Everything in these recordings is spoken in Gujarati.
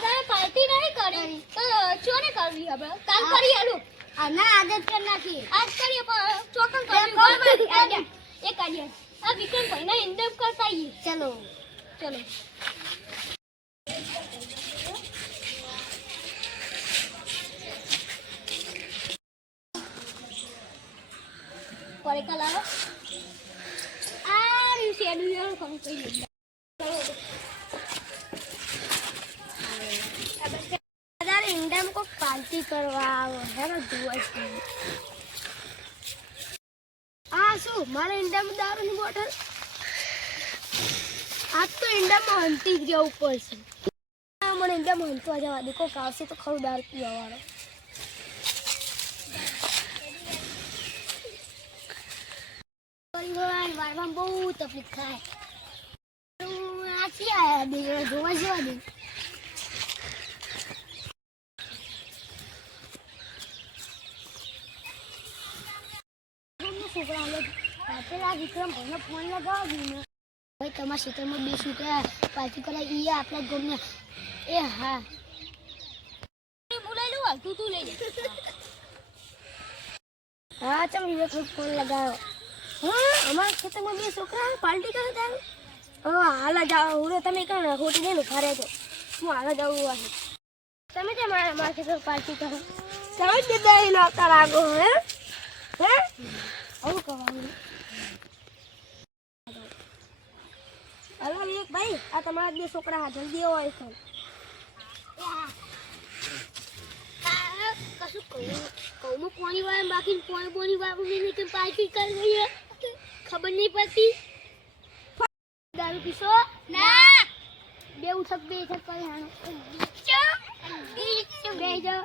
દાડે પાર્ટી નહીં કરી તો ચોને કરવી હવે કાલ કરી આલું ના આદત કર નાખી આજ કરીએ પણ ચોકન કરવી એક આડિયા આ વિક્રમ ભાઈના ઇન્ડમ કરતા આવીએ ચલો ચલો પરેકા લાવો આ રીસે એડું કોણ કહી ઇન્ડમ કો પાર્ટી કરવા આવો હે ને જોવા આ શું મારે ઇન્ડમ દારૂની બોટલ આજ તો ઇન્ડમમાં હંતી જ જવું પડશે મને ઇન્ડમમાં હંતવા જવા દે કોક આવશે તો ખરું દારૂ પીવાવાળો વારમાં બહુ તકલીફ થાય આથી આયા બે જોવા જવા દે પેલા વિક્રમ ભાઈને ફોન લગાવી ને ભાઈ તમારા ક્ષેત્રમાં બેસું કે પાર્ટી કરાવી એ આપણા ગમને એ હા બોલાઈ લો તું તું લઈ લે હા ચમ વિવેક ફોન લગાવ્યો હા અમારા ક્ષેત્રમાં બે છોકરા પાર્ટી કરે તારે હા હાલ જાઓ હું તમે કહો ને ખોટી નહીં ખરે તો હું હાલ જાઉં આ તમે કેમ અમારા ક્ષેત્રમાં પાર્ટી કરો તમે જ દઈ નહોતા લાગો હે હે આવું કહેવાનું હલો વિવેક ભાઈ આ તમારા બે છોકરા જલ્દી આવો આઈફોન કશું કહું પાણી વાળા બાકી પાણી વાળું કે પાર્ટી કરી ગઈ ખબર નહીં પડતી દારૂ પીશો ના બે ઉઠક બે ઉઠક કરી હાણો બે જાઓ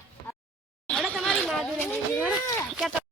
તમારી ના દે